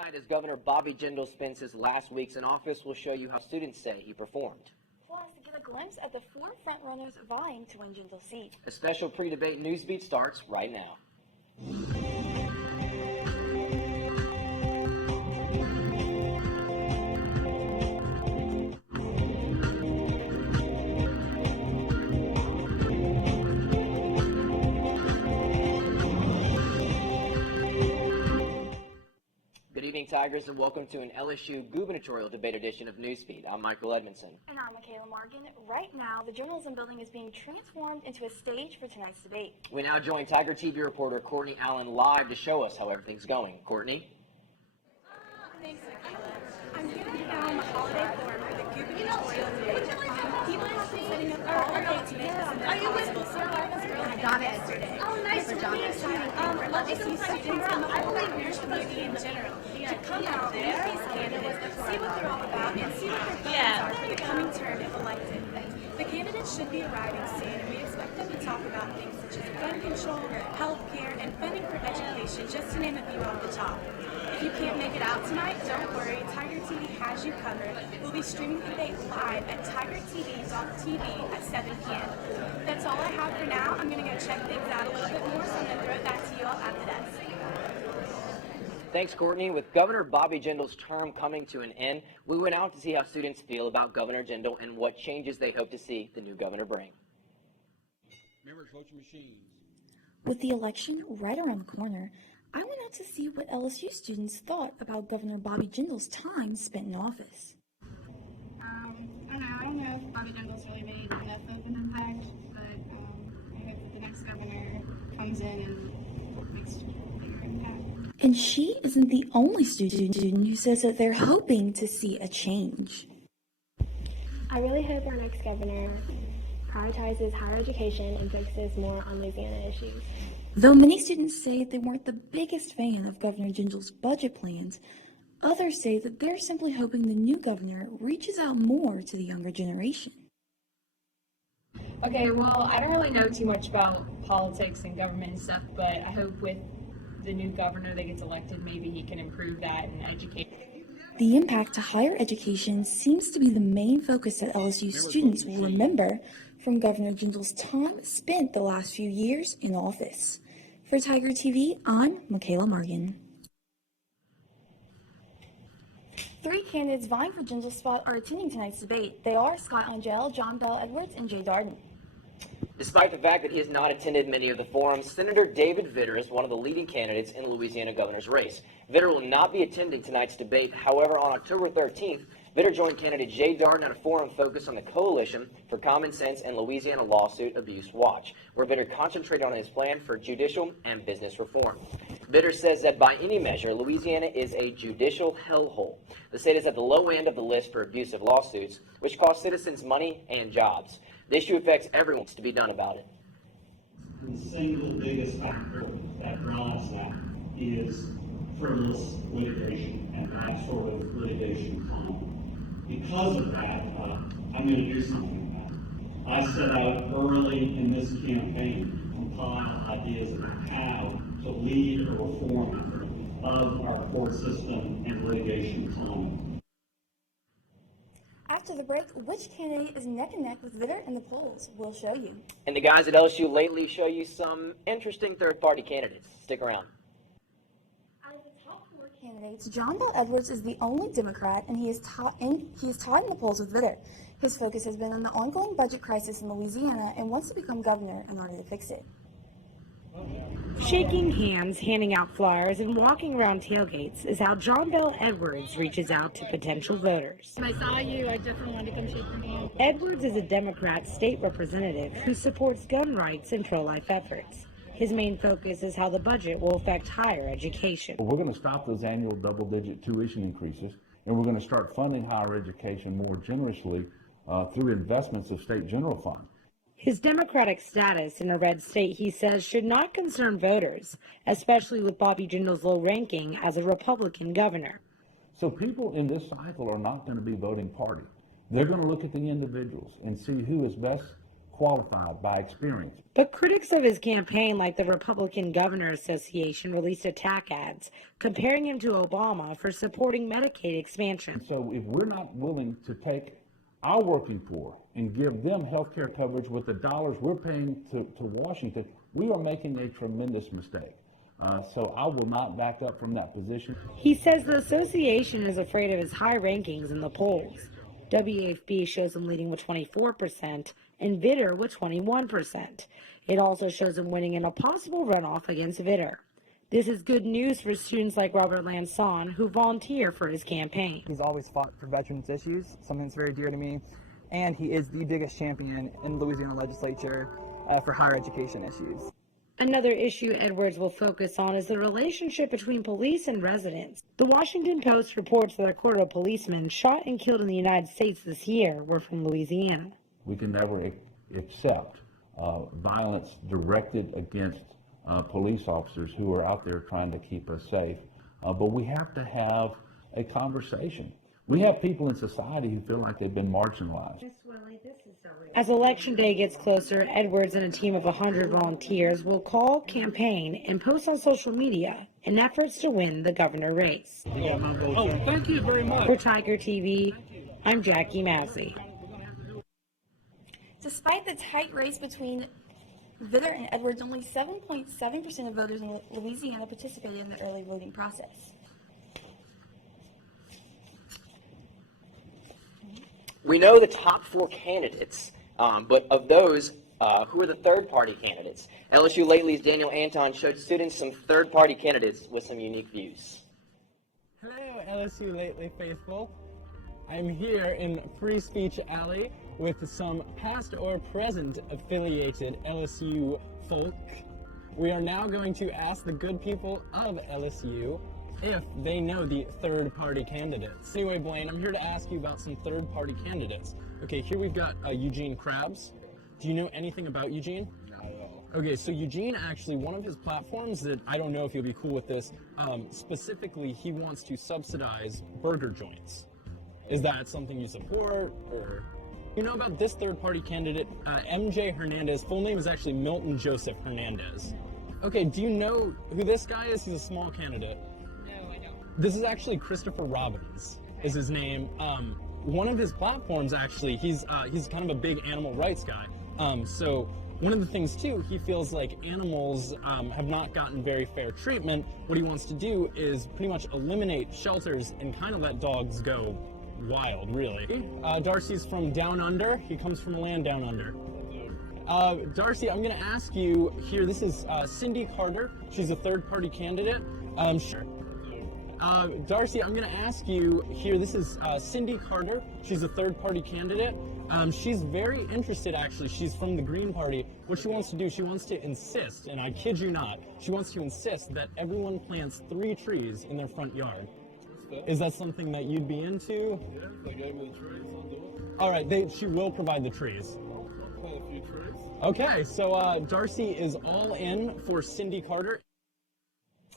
Tonight, as Governor Bobby Jindal spends his last weeks in office, we'll show you how students say he performed. Plus, get a glimpse at the 4 frontrunners vying to win Jindal's seat. A special pre-debate Newsbeat starts right now. Good evening, Tigers, and welcome to an LSU Gubernatorial Debate edition of Newsbeat. I'm Edmonson. And I'm Mikala. Right now, the journalism building is being transformed into a stage for tonight's debate. We now join Tiger TV reporter Courtney Allen live to show us how everything's going. Courtney? Thanks, Mikala. I'm here now on the holiday forum for the Gubernatorial debate. People have been setting up all day to make this possible, so I got it yesterday. Oh, nice. Really exciting. LSU students and the whole Irish community in general to come out there, these candidates, see what they're all about, and see what their plans are for the coming term if elected. The candidates should be arriving soon, and we expect them to talk about things such as gun control, health care, and funding for education, just to name a few off the top. If you can't make it out tonight, don't worry, Tiger TV has you covered. We'll be streaming the debate live at tigertv.tv at 7 p.m. That's all I have for now. I'm going to go check things out a little bit more, so I'm going to throw it back to you all at the desk. Thanks, Courtney. With Governor Bobby Jindal's term coming to an end, we went out to see how students feel about Governor Jindal and what changes they hope to see the new governor bring. Members, vote your machines. With the election right around the corner, I went out to see what LSU students thought about Governor Bobby Jindal's time spent in office. I don't know if Bobby Jindal's really made enough of an impact, but I hope that the next governor comes in and makes a bigger impact. And she isn't the only student who says that they're hoping to see a change. I really hope our next governor prioritizes higher education and focuses more on Louisiana issues. Though many students say they weren't the biggest fan of Governor Jindal's budget plans, others say that they're simply hoping the new governor reaches out more to the younger generation. Okay, well, I don't really know too much about politics and government and stuff, but I hope with the new governor that gets elected, maybe he can improve that and educate. The impact to higher education seems to be the main focus that LSU students will remember from Governor Jindal's time spent the last few years in office. For Tiger TV, I'm Mikala. 3 candidates vying for Jindal's spot are attending tonight's debate. They are Scott Angel, John Bell Edwards, and Jay Darden. Despite the fact that he has not attended many of the forums, Senator David Vitter is one of the leading candidates in the Louisiana governor's race. Vitter will not be attending tonight's debate. However, on October 13th, Vitter joined candidate Jay Darden at a forum focused on the Coalition for Common Sense and Louisiana Lawsuit Abuse Watch, where Vitter concentrated on his plan for judicial and business reform. Vitter says that by any measure, Louisiana is a judicial hellhole. The state is at the low end of the list for abusive lawsuits, which cost citizens money and jobs. The issue affects everyone to be done about it. The single biggest factor that drives that is frivolous litigation and that sort of litigation time. Because of that, I'm going to do something about it. I set out early in this campaign to compile ideas about how to lead a reform effort of our court system and litigation time. After the break, which candidate is neck and neck with Vitter in the polls? We'll show you. And the guys at LSU lately show you some interesting third-party candidates. Stick around. Out of the top 4 candidates, John Bell Edwards is the only Democrat, and he is tied in the polls with Vitter. His focus has been on the ongoing budget crisis in Louisiana and wants to become governor in order to fix it. Shaking hands, handing out flyers, and walking around tailgates is how John Bell Edwards reaches out to potential voters. When I saw you, I definitely wanted to come shake your hand. Edwards is a Democrat state representative who supports gun rights and pro-life efforts. His main focus is how the budget will affect higher education. We're going to stop those annual double-digit tuition increases, and we're going to start funding higher education more generously through investments of state general fund. His Democratic status in a red state, he says, should not concern voters, especially with Bobby Jindal's low ranking as a Republican governor. So people in this cycle are not going to be voting party. They're going to look at the individuals and see who is best qualified by experience. But critics of his campaign, like the Republican Governor Association, released attack ads comparing him to Obama for supporting Medicaid expansion. So if we're not willing to take our working poor and give them health care coverage with the dollars we're paying to Washington, we are making a tremendous mistake. So I will not back up from that position. He says the association is afraid of his high rankings in the polls. WAFB shows him leading with 24% and Vitter with 21%. It also shows him winning in a possible runoff against Vitter. This is good news for students like Robert Lanson, who volunteer for his campaign. He's always fought for veterans issues, something that's very dear to me, and he is the biggest champion in the Louisiana legislature for higher education issues. Another issue Edwards will focus on is the relationship between police and residents. The Washington Post reports that a quarter of policemen shot and killed in the United States this year were from Louisiana. We can never accept violence directed against police officers who are out there trying to keep us safe. But we have to have a conversation. We have people in society who feel like they've been marginalized. As Election Day gets closer, Edwards and a team of 100 volunteers will call, campaign, and post on social media in efforts to win the governor race. Oh, thank you very much. For Tiger TV, I'm Jackie Massey. Despite the tight race between Vitter and Edwards, only 7.7% of voters in Louisiana participated in the early voting process. We know the top 4 candidates, but of those, who are the third-party candidates? LSU Lately's Daniel Anton showed students some third-party candidates with some unique views. Hello, LSU Lately faithful. I'm here in Free Speech Alley with some past or present affiliated LSU folk. We are now going to ask the good people of LSU if they know the third-party candidates. Anyway, Blaine, I'm here to ask you about some third-party candidates. Okay, here we've got Eugene Krabs. Do you know anything about Eugene? Not at all. Okay, so Eugene actually, one of his platforms that I don't know if you'll be cool with this, specifically he wants to subsidize burger joints. Is that something you support, or? You know about this third-party candidate, MJ Hernandez. Full name is actually Milton Joseph Hernandez. Okay, do you know who this guy is? He's a small candidate. No, I don't. This is actually Christopher Robbins, is his name. One of his platforms, actually, he's kind of a big animal rights guy. So one of the things, too, he feels like animals have not gotten very fair treatment. What he wants to do is pretty much eliminate shelters and kind of let dogs go wild, really. Darcy's from down under. He comes from a land down under. Darcy, I'm going to ask you here, this is Cindy Carter. She's a third-party candidate. Sure. Darcy, I'm going to ask you here, this is Cindy Carter. She's a third-party candidate. She's very interested, actually. She's from the Green Party. What she wants to do, she wants to insist, and I kid you not, she wants to insist that everyone plants 3 trees in their front yard. Is that something that you'd be into? Yeah, if they gave me the trees, I'll do it. All right, she will provide the trees. I'll plant a few trees. Okay, so Darcy is all in for Cindy Carter.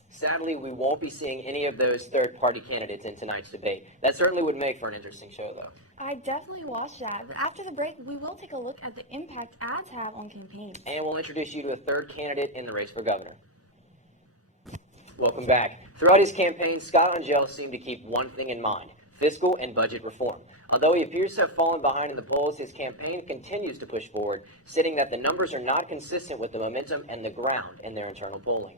Sadly, we won't be seeing any of those third-party candidates in tonight's debate. That certainly would make for an interesting show, though. I definitely watched that, but after the break, we will take a look at the impact ads have on campaigns. And we'll introduce you to a third candidate in the race for governor. Welcome back. Throughout his campaign, Scott Angel seemed to keep one thing in mind: fiscal and budget reform. Although he appears to have fallen behind in the polls, his campaign continues to push forward, stating that the numbers are not consistent with the momentum and the ground in their internal polling.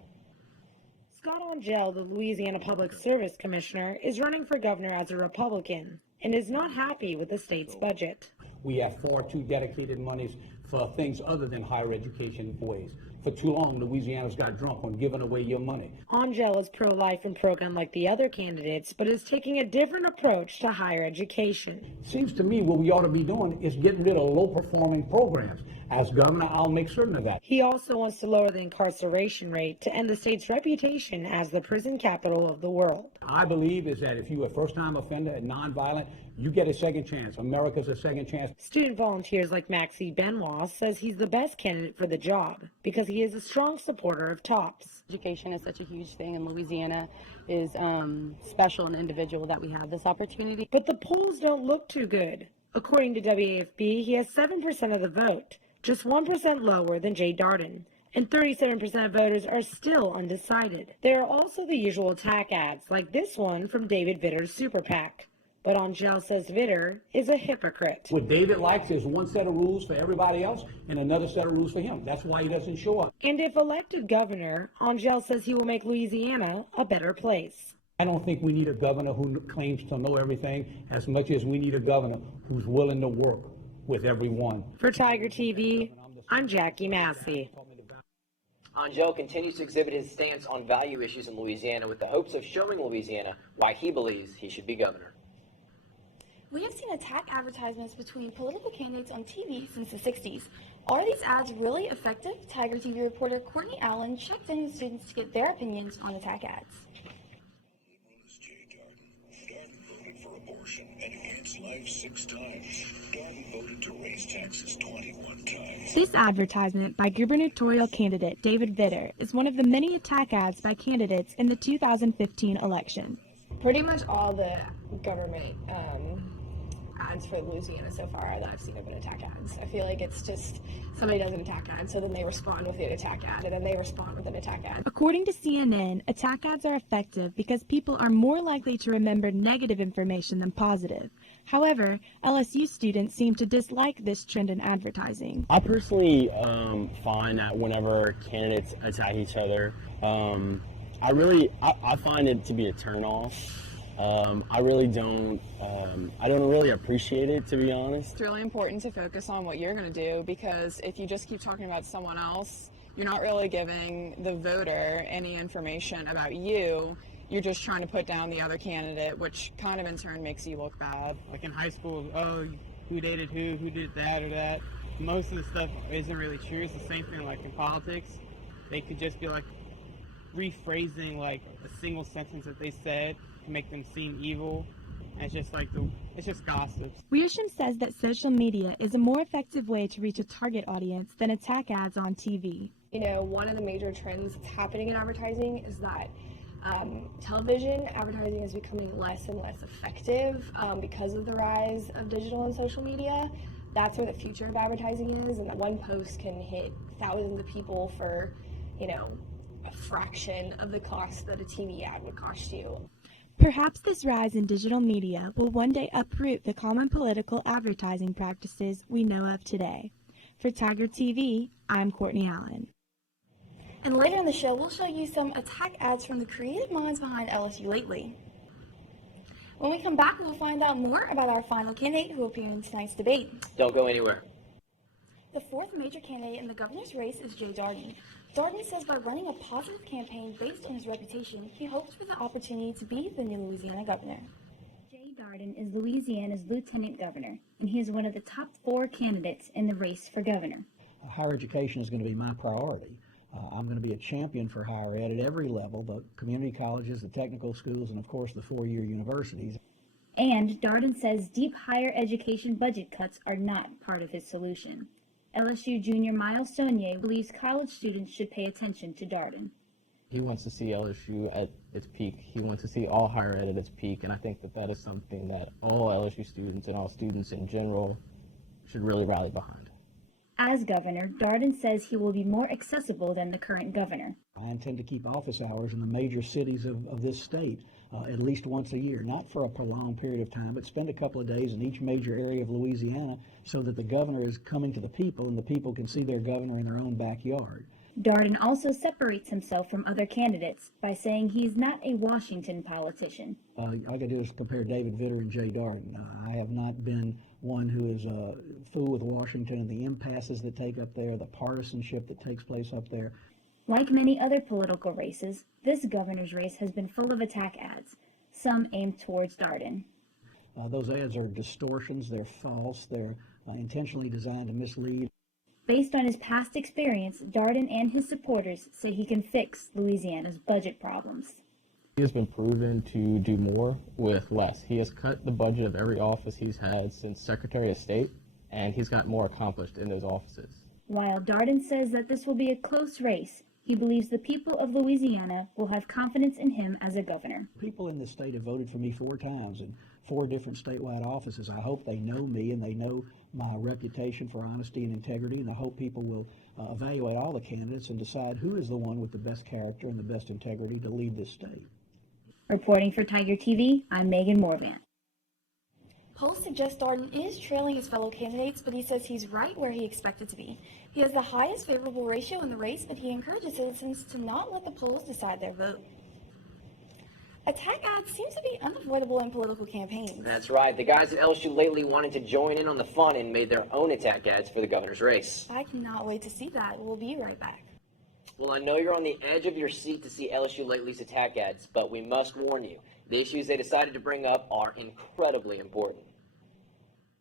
Scott Angel, the Louisiana Public Service Commissioner, is running for governor as a Republican and is not happy with the state's budget. We have far too dedicated monies for things other than higher education ways. For too long, Louisiana's got drunk on giving away your money. Angel is pro-life and pro-gun like the other candidates, but is taking a different approach to higher education. Seems to me what we ought to be doing is getting rid of low-performing programs. As governor, I'll make certain of that. He also wants to lower the incarceration rate to end the state's reputation as the prison capital of the world. I believe is that if you're a first-time offender and nonviolent, you get a second chance. America's a second chance. Student volunteers like Maxie Benoit says he's the best candidate for the job because he is a strong supporter of TOPS. Education is such a huge thing, and Louisiana is special and individual that we have this opportunity. But the polls don't look too good. According to WAFB, he has 7% of the vote. just 1% lower than Jay Darden, and 37% of voters are still undecided. There are also the usual attack ads, like this one from David Vitter's Super PAC. But Angel says Vitter is a hypocrite. What David likes is one set of rules for everybody else and another set of rules for him. That's why he doesn't show up. And if elected governor, Angel says he will make Louisiana a better place. I don't think we need a governor who claims to know everything as much as we need a governor who's willing to work with everyone. For Tiger TV, I'm Jackie Massey. Angel continues to exhibit his stance on value issues in Louisiana with the hopes of showing Louisiana why he believes he should be governor. We have seen attack advertisements between political candidates on TV since the 60s. Are these ads really effective? Tiger TV reporter Courtney Allen checked in with students to get their opinions on attack ads. Darden voted for abortion and against life 6 times. Darden voted to raise taxes 21 times. This advertisement by gubernatorial candidate David Vitter is one of the many attack ads by candidates in the 2015 election. Pretty much all the government ads for Louisiana so far that I've seen have been attack ads. I feel like it's just somebody does an attack ad, so then they respond with an attack ad, and then they respond with an attack ad. According to CNN, attack ads are effective because people are more likely to remember negative information than positive. However, LSU students seem to dislike this trend in advertising. I personally find that whenever candidates attack each other, I find it to be a turnoff. I don't really appreciate it, to be honest. It's really important to focus on what you're going to do, because if you just keep talking about someone else, you're not really giving the voter any information about you. You're just trying to put down the other candidate, which kind of in turn makes you look bad. Like in high school, oh, who dated who did that or that. Most of the stuff isn't really true. It's the same thing like in politics. They could just be like rephrasing like a single sentence that they said to make them seem evil. And it's just gossip. Wiersham says that social media is a more effective way to reach a target audience than attack ads on TV. You know, one of the major trends that's happening in advertising is that television advertising is becoming less and less effective because of the rise of digital and social media. That's where the future of advertising is, and that one post can hit thousands of people for, you know, a fraction of the cost that a TV ad would cost you. Perhaps this rise in digital media will one day uproot the common political advertising practices we know of today. For Tiger TV, I'm Courtney Allen. And later in the show, we'll show you some attack ads from the creative minds behind LSU lately. When we come back, we'll find out more about our final candidate who will appear in tonight's debate. Don't go anywhere. The fourth major candidate in the governor's race is Jay Darden. Darden says by running a positive campaign based on his reputation, he hopes for the opportunity to be the new Louisiana governor. Jay Darden is Louisiana's lieutenant governor, and he is one of the top 4 candidates in the race for governor. Higher education is going to be my priority. I'm going to be a champion for higher ed at every level, the community colleges, the technical schools, and of course the 4-year universities. And Darden says deep higher education budget cuts are not part of his solution. LSU junior Miles Saunier believes college students should pay attention to Darden. He wants to see LSU at its peak. He wants to see all higher ed at its peak, and I think that is something that all LSU students and all students in general should really rally behind. As governor, Darden says he will be more accessible than the current governor. I intend to keep office hours in the major cities of this state at least once a year, not for a prolonged period of time, but spend a couple of days in each major area of Louisiana so that the governor is coming to the people and the people can see their governor in their own backyard. Darden also separates himself from other candidates by saying he's not a Washington politician. All I got to do is compare David Vitter and Jay Darden. I have not been one who is a fool with Washington and the impasses that take up there, the partisanship that takes place up there. Like many other political races, this governor's race has been full of attack ads, some aimed towards Darden. Those ads are distortions, they're false, they're intentionally designed to mislead. Based on his past experience, Darden and his supporters say he can fix Louisiana's budget problems. He has been proven to do more with less. He has cut the budget of every office he's had since Secretary of State, and he's got more accomplished in those offices. While Darden says that this will be a close race, He believes the people of Louisiana will have confidence in him as a governor. People in this state have voted for me 4 times in 4 different statewide offices. I hope they know me and they know my reputation for honesty and integrity, and I hope people will evaluate all the candidates and decide who is the one with the best character and the best integrity to lead this state. Reporting for Tiger TV, I'm Megan Morvan. Polls suggest Darden is trailing his fellow candidates, but he says he's right where he expected to be. He has the highest favorable ratio in the race, but he encourages citizens to not let the polls decide their vote. Attack ads seems to be unavoidable in political campaigns. That's right. The guys at LSU lately wanted to join in on the fun and made their own attack ads for the governor's race. I cannot wait to see that. We'll be right back. Well, I know you're on the edge of your seat to see LSU lately's attack ads, but we must warn you. The issues they decided to bring up are incredibly important.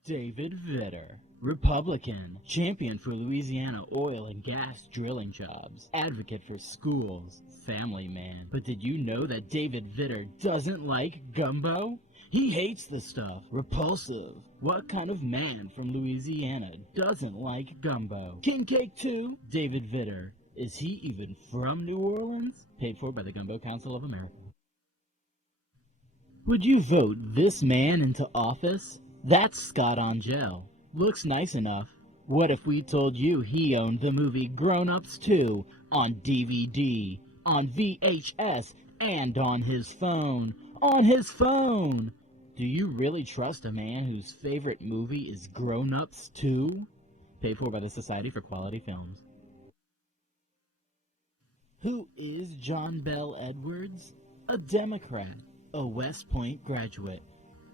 David Vitter, Republican, champion for Louisiana oil and gas drilling jobs, advocate for schools, family man. But did you know that David Vitter doesn't like gumbo? He hates the stuff. Repulsive. What kind of man from Louisiana doesn't like gumbo? King Cake 2, David Vitter. Is he even from New Orleans? Paid for by the Gumbo Council of America. Would you vote this man into office? That's Scott Angel. Looks nice enough. What if we told you he owned the movie Grown Ups 2 on DVD, on VHS, and on his phone? On his phone! Do you really trust a man whose favorite movie is Grown Ups 2? Paid for by the Society for Quality Films. Who is John Bell Edwards? A Democrat, a West Point graduate,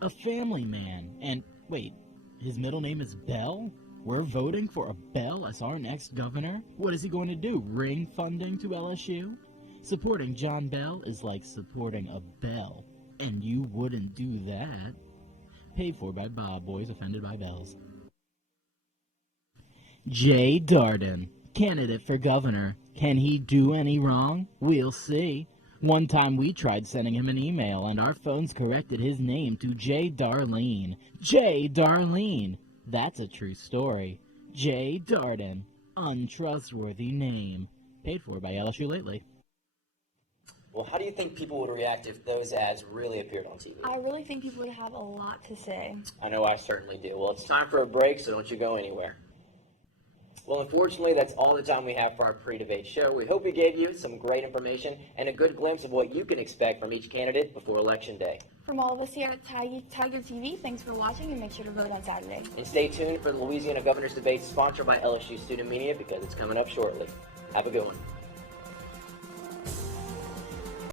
a family man, and wait, his middle name is Bell? We're voting for a Bell as our next governor? What is he going to do, ring funding to LSU? Supporting John Bell is like supporting a bell, and you wouldn't do that. Paid for by Bob Boys Offended by Bells. Jay Darden, candidate for governor. Can he do any wrong? We'll see. One time we tried sending him an email and our phones corrected his name to J. Darlene. J. Darlene. That's a true story. J. Darden. Untrustworthy name. Paid for by LSU Lately. Well, how do you think people would react if those ads really appeared on TV? I really think people would have a lot to say. I know I certainly do. Well, it's time for a break, so don't you go anywhere. Well, unfortunately, that's all the time we have for our pre-debate show. We hope we gave you some great information and a good glimpse of what you can expect from each candidate before Election Day. From all of us here at Tiger TV, thanks for watching and make sure to vote on Saturday. And stay tuned for the Louisiana Governor's Debate sponsored by LSU Student Media because it's coming up shortly. Have a good one.